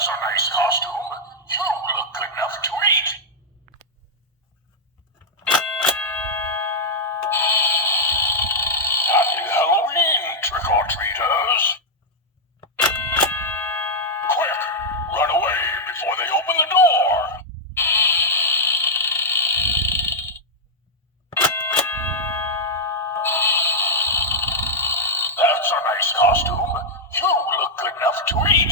That's a nice costume. You look good enough to eat. Happy Halloween, trick-or-treaters. Quick, run away before they open the door. That's a nice costume. You look good enough to eat.